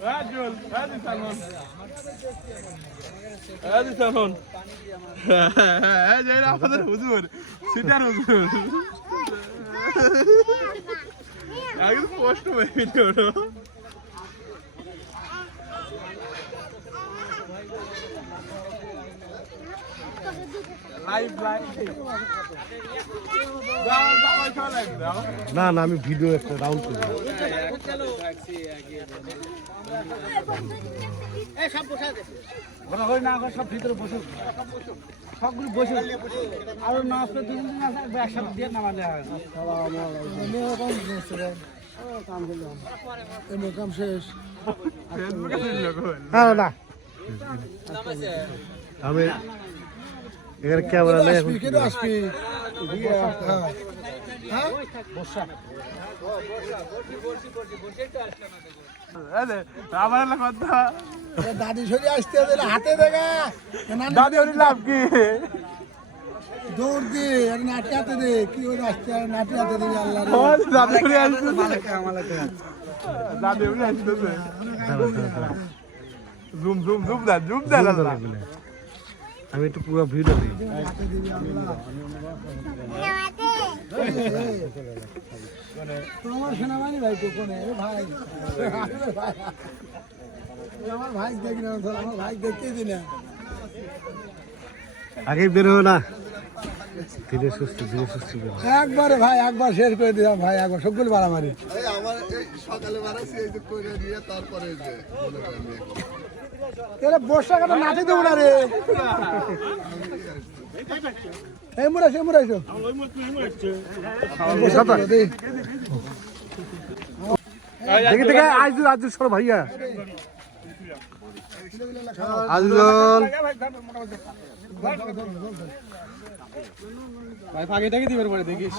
Rajul, hadi Salman. Hadi Salman. Jai আমাদের হুজুর, seater হুজুর। আগে কষ্ট হয়ে গেল। লাইভ না না আমি ভিডিও একটা রাউন্ড করি সব ভিতরে বসুক সবগুলো বসে আরো নাচ একসাথে দিয়ে নামালে হয় কাম শেষ হ্যাঁ না আমি এখানে ক্যামেরা নেই আসবি কেন আসবি আমার কথা দাদি সরি আসতে হাতে দেখা দাদি ওর লাভ কি দৌড় দে আর নাটি হাতে দে কি ওর আসতে নাটি হাতে দিবি আল্লাহ দাদি ওরে আসছে দাদি ওরে আসছে জুম জুম জুম দা আমি একটু পুরো ভিডিও দিই তোমার সেনাবাহিনী ভাই তো কোনে ভাই আমার ভাই দেখি না আমার ভাই দেখতে দি না আগে বেরো না ধীরে সুস্থ একবারে ভাই একবার শেষ করে দিলাম ভাই একবার সবগুলো মারামারি আমার সকালে মারাছি এই যে কইরা দিয়ে তারপরে যে এরা বর্ষা কাটা নাচে দেবো না রে এই মুড়াইছো মুড়াইছো দেখে দেখে আজ সর ভাইয়া আজল ভাই ফাঁকে থেকে দিবেন পরে দেখিস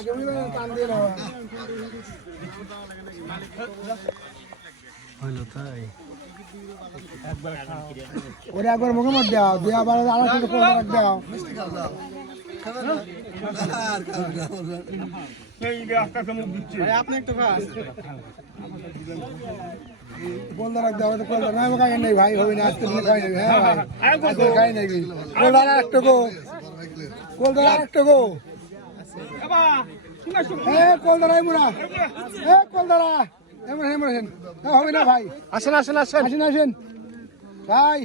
হইলো তাই ওরে একবার মুখে মত দাও দিয়ে আবার আলাদা করে করে রাখ দাও আপনি একটু খাস বলতে রাখ দাও তো বলতে না খাই নাই ভাই হবে না আজকে খাই নাই হ্যাঁ ভাই আজকে খাই নাই কোলদারা একটা গো কোলদারা একটা গো হ্যাঁ কোলদারাই মুড়া হ্যাঁ কোলদারা এমন হবে না ভাই আসেন আসেন ভাই